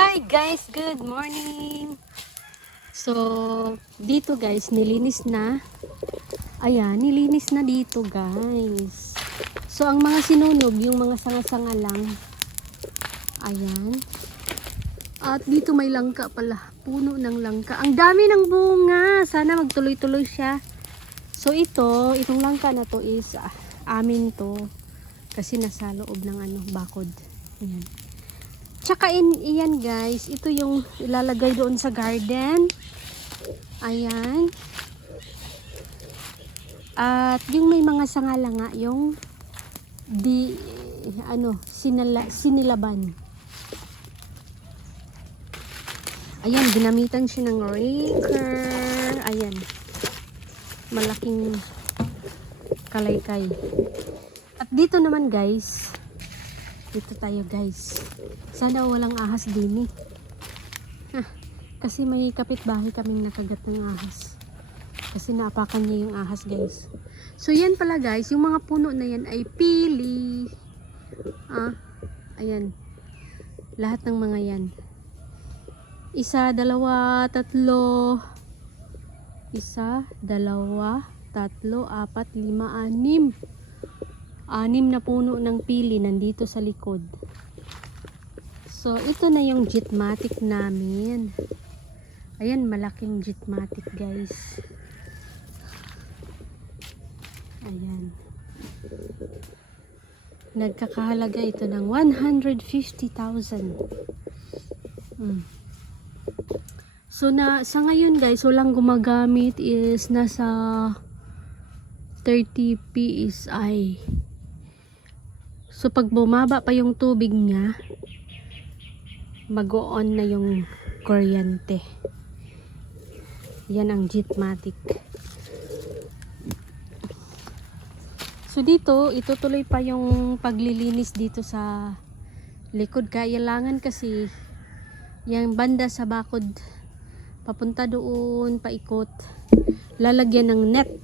Hi guys, good morning. So, dito guys, nilinis na. Ayan, nilinis na dito guys. So, ang mga sinunog, yung mga sanga-sanga lang. Ayan. At dito may langka pala. Puno ng langka. Ang dami ng bunga. Sana magtuloy-tuloy siya. So, itong langka na to is amin to. Kasi nasa loob ng bakod. Ayan. Tsaka iyan guys, ito yung ilalagay doon sa garden. Ayan. At yung may mga sangala nga, yung sinilaban. Ayan, ginamitan siya ng raker. Ayan. Malaking kalaykay. At dito naman guys, dito tayo guys. Sana walang ahas din eh. Kasi may kapitbahay kaming nakagat ng ahas. Kasi naapakan niya yung ahas guys. So yan pala guys, yung mga puno na yan ay pili. Ayan. Lahat ng mga yan. 1, 2, 3. 1, 2, 3, 4, 5, 6. 6 na puno ng pili nandito sa likod. So, ito na yung Jitmatic namin. Ayan, malaking Jitmatic guys. Ayan. Nagkakahalaga ito ng 150,000. So, sa ngayon guys, walang gumagamit is nasa 30 PSI. So, pag bumaba pa yung tubig niya, mag-on na yung kuryente. Yan ang Jitmatic. So dito, itutuloy pa yung paglilinis dito sa likod. Kailangan kasi yung banda sa bakod papunta doon, paikot. Lalagyan ng net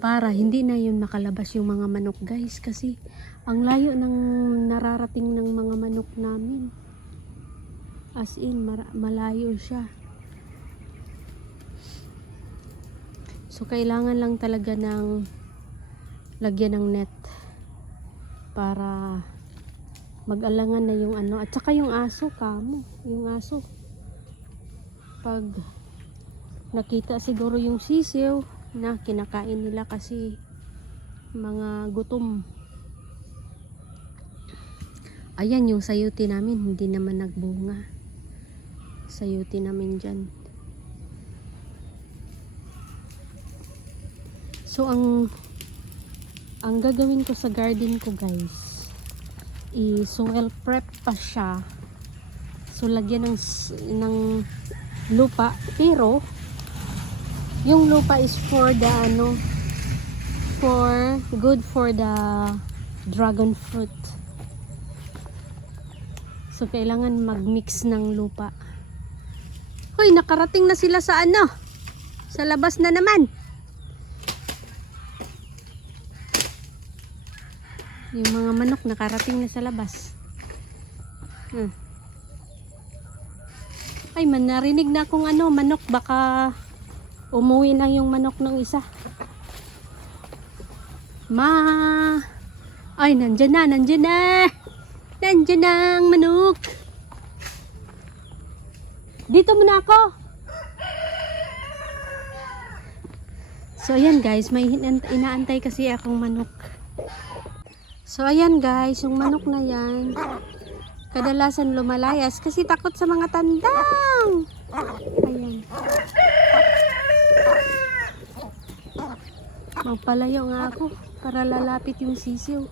para hindi na yun makalabas yung mga manok guys. Kasi ang layo ng nararating ng mga manok namin. As in, malayo siya. So, kailangan lang talaga ng lagyan ng net para mag-alangan na yung at saka yung aso kamo. Yung aso. Pag nakita siguro yung sisiw na kinakain nila kasi mga gutom. Ayan yung sayuti namin. Hindi naman nagbunga. Sayuti namin dyan. So ang gagawin ko sa garden ko guys is soil prep pa siya. So lagyan ng lupa, pero yung lupa is for the good for the dragon fruit. So kailangan mag-mix ng lupa. Hoy, nakarating na sila sa sa labas na naman. Yung mga manok nakarating na sa labas. Ay, narinig na akong manok. Baka umuwi na yung manok ng isa. Ay, nandyan na. Nandyan na ang manok. Dito muna ako. So, ayan guys. May inaantay kasi akong manok. So, ayan guys. Yung manok na yan, kadalasan lumalayas kasi takot sa mga tandang. Ayan. Magpalayo nga ako para lalapit yung sisiw.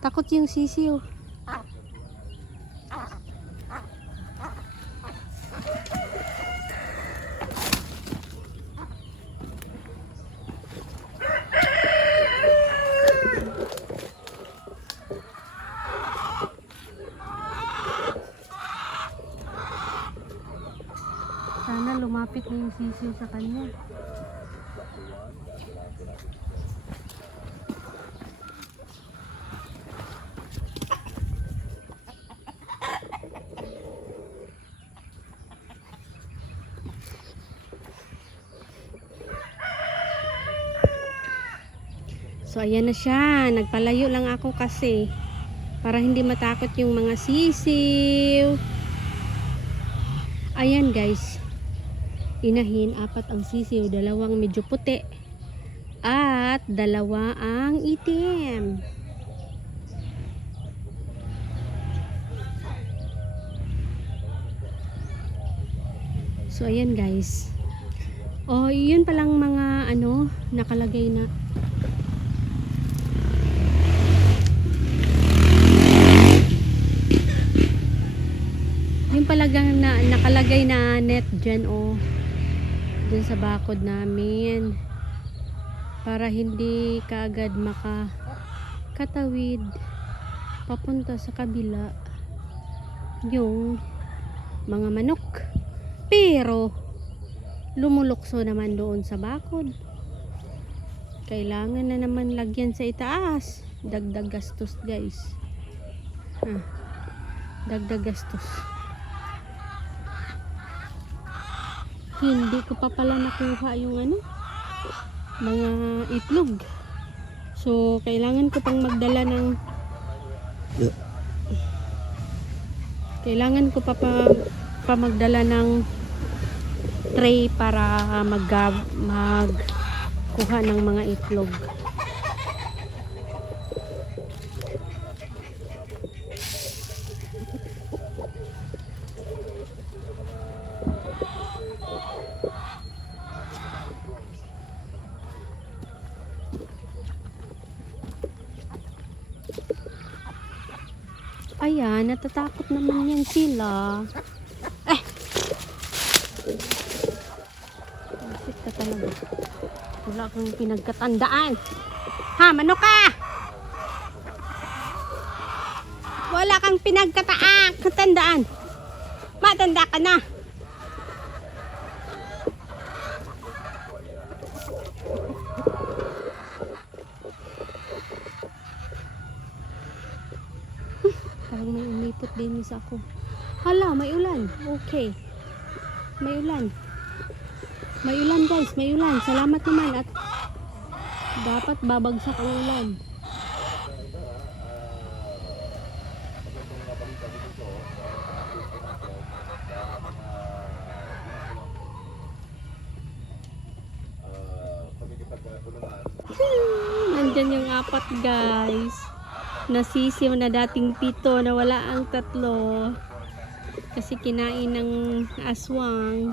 Takot yung sisiw. Sana lumapit na yung sisiw sa kanya. So ayan na siya, nagpalayo lang ako kasi para hindi matakot yung mga sisiw. Ayan guys, inahin, 4 ang sisiw, 2 medyo puti at 2 ang itim. So ayan guys, oh yun palang mga ano nakalagay na. Yung palagang na nakalagay na net dyan dun sa bakod namin para hindi kaagad makakatawid papunta sa kabila yung mga manok, pero lumulukso naman doon sa bakod. Kailangan na naman lagyan sa itaas, dagdag gastos guys, dagdag gastos. Hindi ko pa pala nakuha yung mga itlog. So, kailangan ko pang magdala ng magdala ng tray para magkuha ng mga itlog. Ayan, natatakot naman yan sila. Bakit ka talaga? Wala kang pinagkatandaan. Ha, manok ka! Wala kang katandaan. Matanda ka na. Parang may umipot din sa ako. Hala, may ulan. Okay. May ulan. May ulan guys, may ulan. Salamat naman at dapat babagsak ang ulan. Nandyan yung 4 guys. Nasisiw na dating 7, nawala ang 3 kasi kinain ng aswang.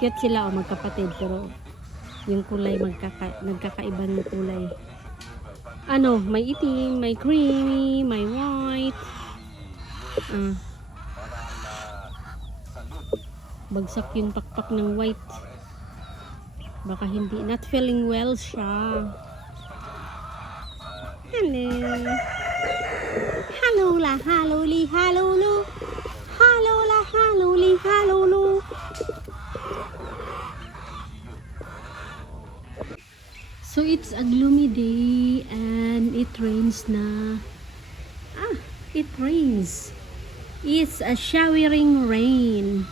Cute sila magkapatid, pero yung kulay nagkakaiba ng kulay. May itim, may creamy, may white. Bagsak yung pakpak ng white. Baka hindi, not feeling well siya. Hello. Hello la, hello li, hello lo. Hello la, hello li, hello lo. So it's a gloomy day and it rains na. It rains. It's a showering rain.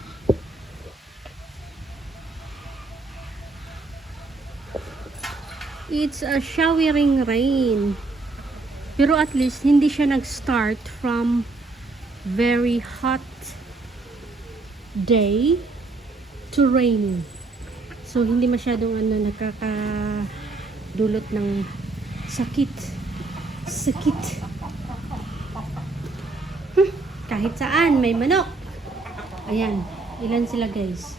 It's a showering rain. Pero at least hindi siya nag-start from very hot day to rainy. So hindi masyadong nakakadulot ng sakit. Kahit saan may manok. Ayan, ilan sila guys?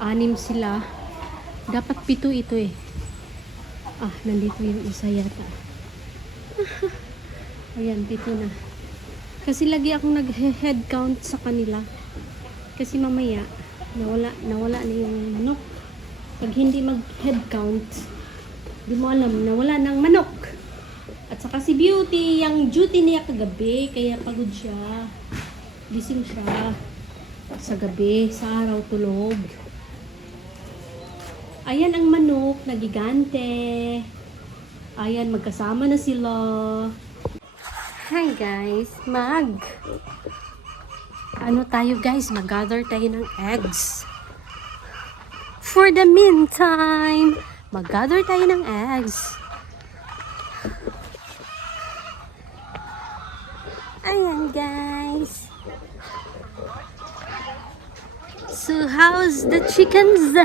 6 sila. Dapat 7 ito eh. Nandito yung isa yata. Ayan, 7 na. Kasi lagi akong nag-head count sa kanila. Kasi mamaya, nawala na yung manok. Pag hindi mag-head count, di mo alam, nawala ng manok. At saka si Beauty, yung duty niya kagabi, kaya pagod siya. Gising siya sa gabi, sa araw tulog. Ayan ang manok na gigante. Ayan, magkasama na sila. Hi guys, mag-gather tayo ng eggs. For the meantime, Mag-gather tayo ng eggs. Ayan guys. So how's the chickens?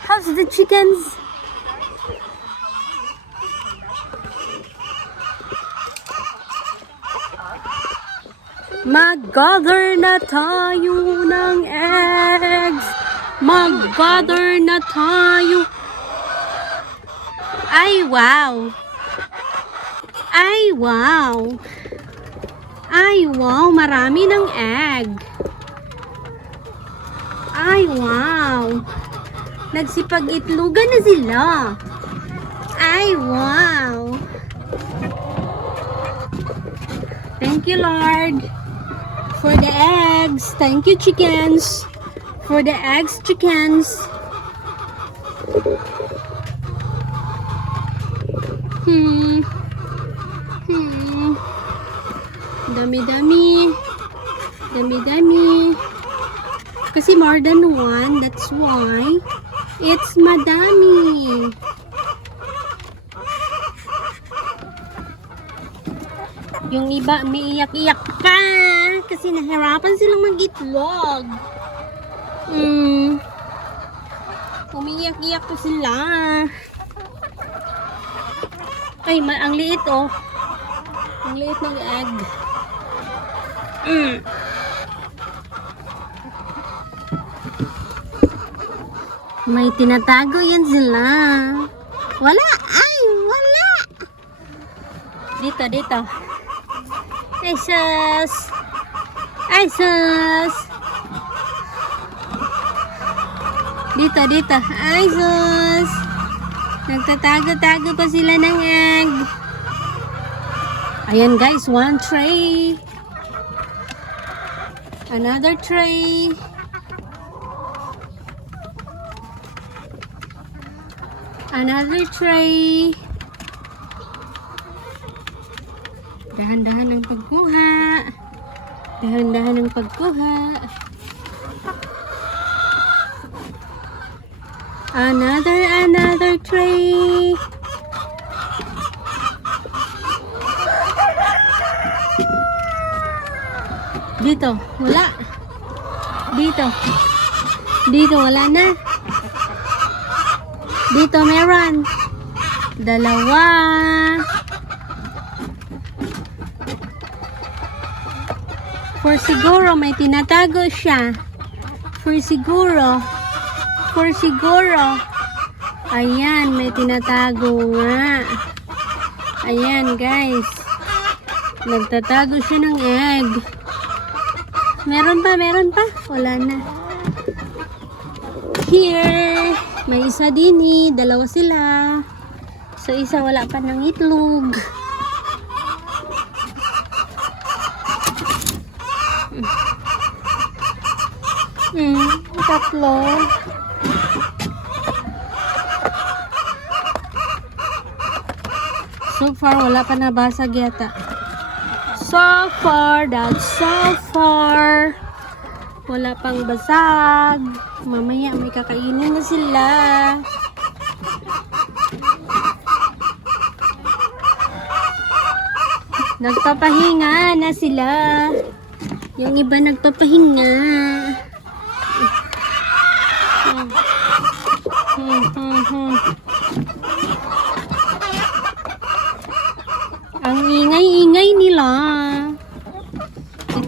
How's the chickens? Mag-gather na tayo ng eggs. Mag-gather na tayo. Ay, wow. Ay, wow. Ay, wow. Marami ng egg. Ay, wow. Nagsipag-itlogan na sila. Ay, wow. Thank you, Lord. For the eggs. Thank you, chickens. For the eggs, chickens. Dami-dami. Dami-dami. Kasi more than one. That's why it's madami. Yung iba may iyak-iyak pa kasi nahirapan silang mag-itlog. Umiiyak-iyak pa sila. Ay, ang liit oh. Ang liit ng egg. May tinatago yan sila. Wala! Ay, wala! Dito, dito. Ay, sus! Ay, sus! Dito, dito. Ay, sus! Nagtatago-tago pa sila ng egg. Ayan guys, one tray. Another tray. Another tray. Dahan-dahan ang pagkuha. Dahan-dahan ang pagkuha. Another tray. Dito, wala. Dito. Dito, wala na. Dito, meron. Dalawa. For siguro, may tinatago siya. For siguro. For siguro. Ayan, may tinatago nga. Ayan, guys. Nagtatago siya ng egg. Meron pa, meron pa. Wala na. Here, may isa din eh. Dalawa sila. So, isa wala pa ng itlog. Tatlo. So far, wala pa nabasag yata. So far, that's so far. Wala pang basag. Mamaya may kakainin na sila. Nagpapahinga na sila. Yung iba nagpapahinga. Ang ingay-ingay nila.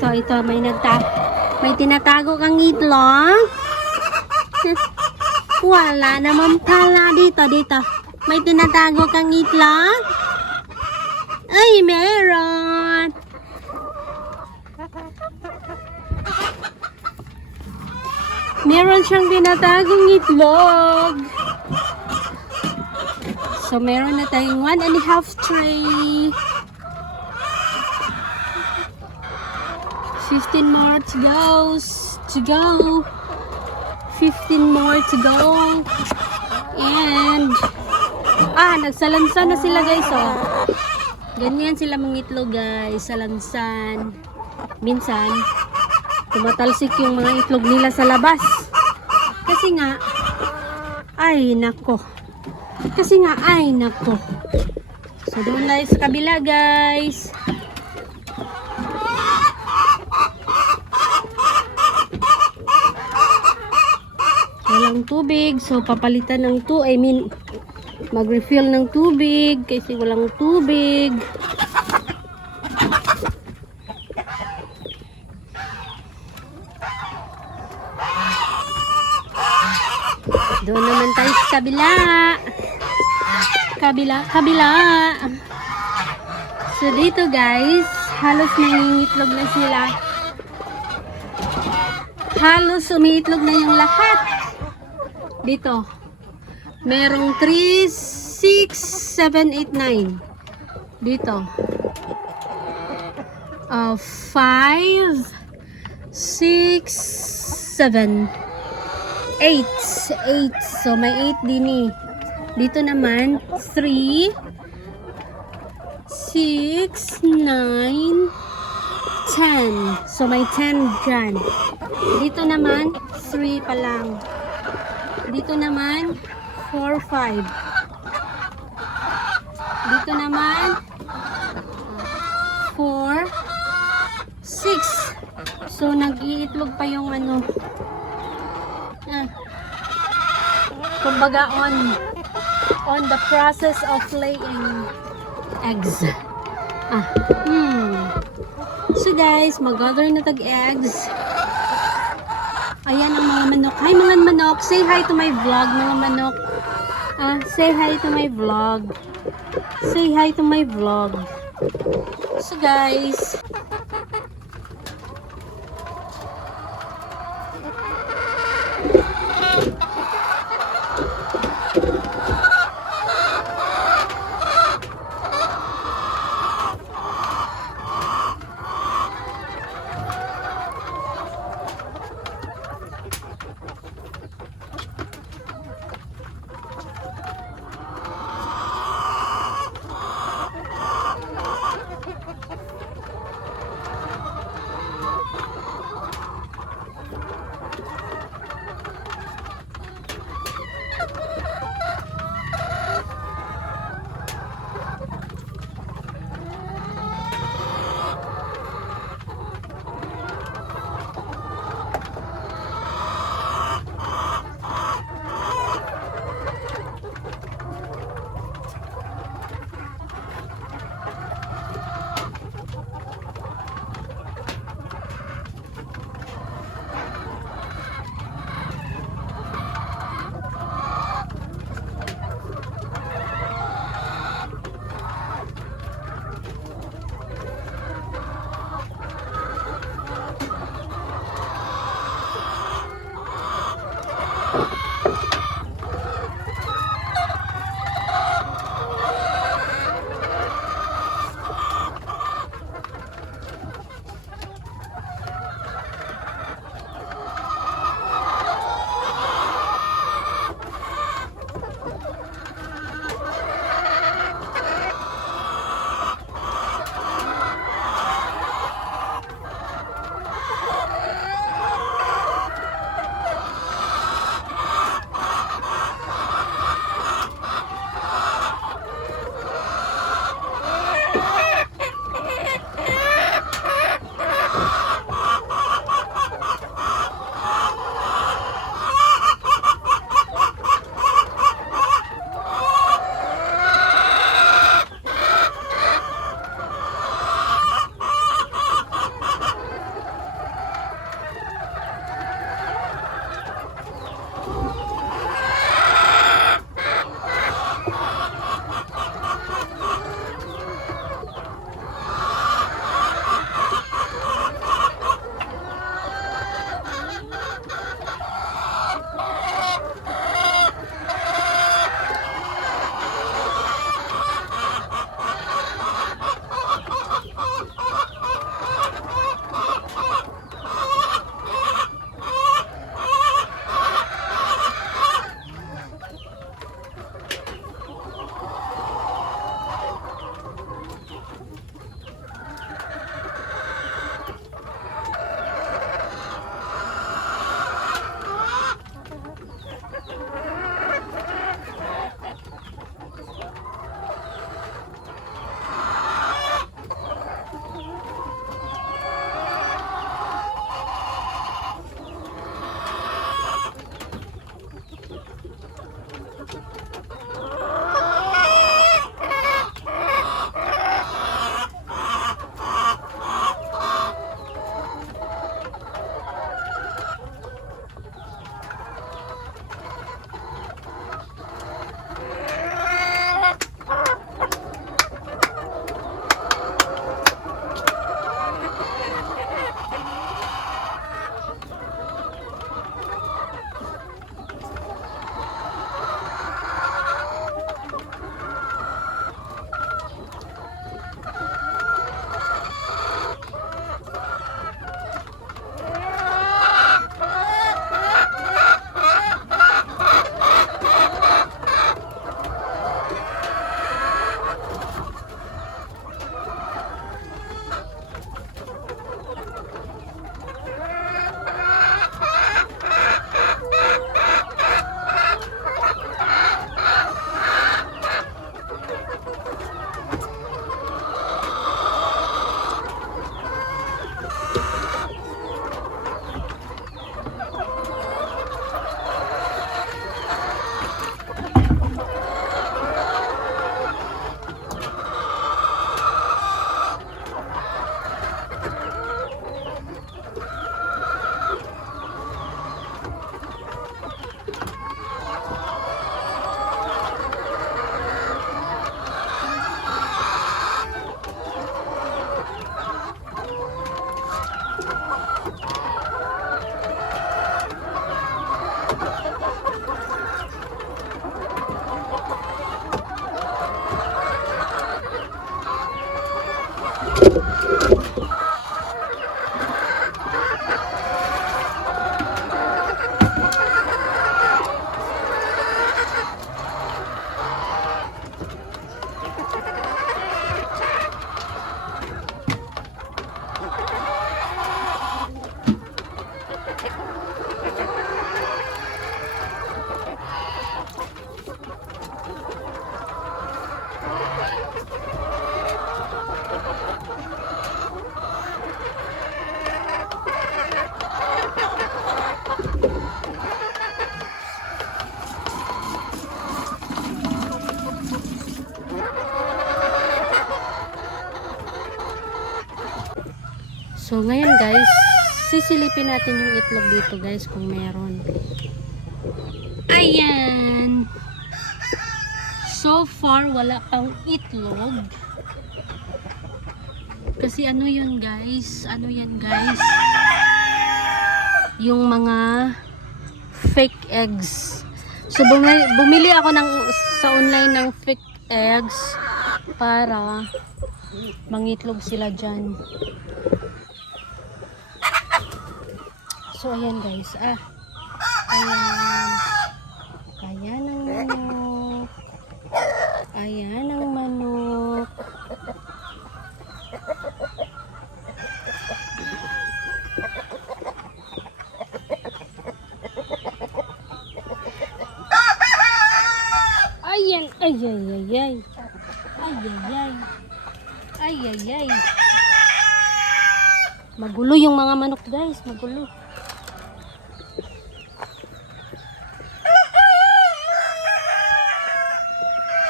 Ito, may tinatago kang itlog. Wala naman pala. Dito. May tinatago kang itlog. Ay, meron. Meron siyang tinatagong itlog. So, meron na tayong 1.5 tray. 15 more to go. 15 more to go. And, nagsalansan na sila guys, oh. Ganyan sila mangitlog guys, salansan. Minsan, tumatalsik yung mga itlog nila sa labas. Kasi nga, ay nako, kasi nga, ay, nako. So, doon tayo sa kabila, guys. Walang tubig. So, papalitan ng mag-refill ng tubig kasi walang tubig. Doon naman tayo sa kabila. Kabila. So, dito guys, halos nangingitlog na sila. Halos umiitlog na yung lahat. Dito. Merong 3, 6, 7, 8, 9. Dito. 5, 6, 7, 8. So, may 8 din eh. Dito naman, 3, 6, 9, 10. So, may 10 dyan. Dito naman, 3 pa lang. Dito naman, 4, 5. Dito naman, 4, 6. So, nag-iitlog pa yung ano. Kumbaga on the process of laying eggs. So guys, mag-gather na tag-eggs. Ayan ang mga manok. Hi mga manok, say hi to my vlog mga manok. Say hi to my vlog. Say hi to my vlog. So guys, So ngayon guys, sisilipin natin yung itlog dito guys kung meron. Ayan. So far wala pang itlog. Kasi ano yun guys? Ano yan guys? Yung mga fake eggs. So bumili ako sa online ng fake eggs para mangitlog sila dyan. So ayan guys, ayan. Ayan ang manok. Ayan ang manok. Ayan, ay ay ay ay. Ay ay ay. Ay ay ay. Magulo yung mga manok guys, magulo.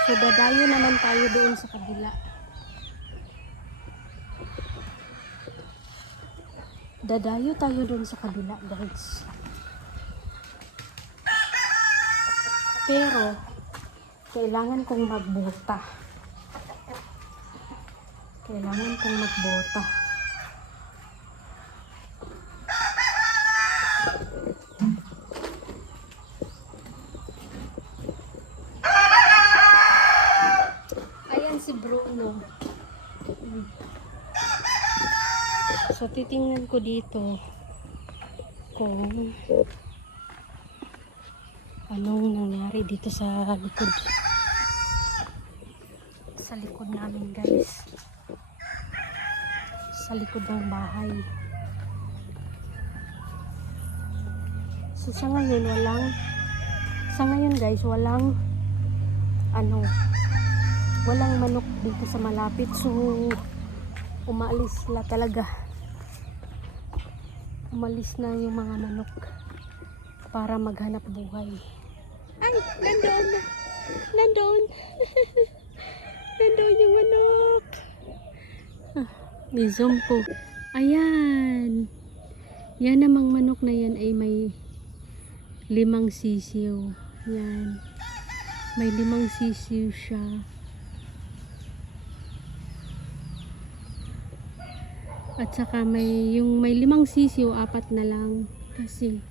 So dadayo naman tayo doon sa kabila. Dadayo tayo doon sa kabila guys. Pero kailangan kong magbota. Kailangan kong magbota. Si Bruno. So titingnan ko dito kung anong nangyari dito sa likod. Sa likod namin guys. Sa likod ng bahay. So sa ngayon guys walang walang manok dito sa malapit, so umalis na talaga, umalis na yung mga manok para maghanap buhay. Ay, nandoon na, nandoon nandoon yung manok. May zoom ko. Ayan, yan namang manok na yan ay may 5 sisiw. Yan, may 5 sisiw siya. At saka may 5 sisiw, 4 na lang kasi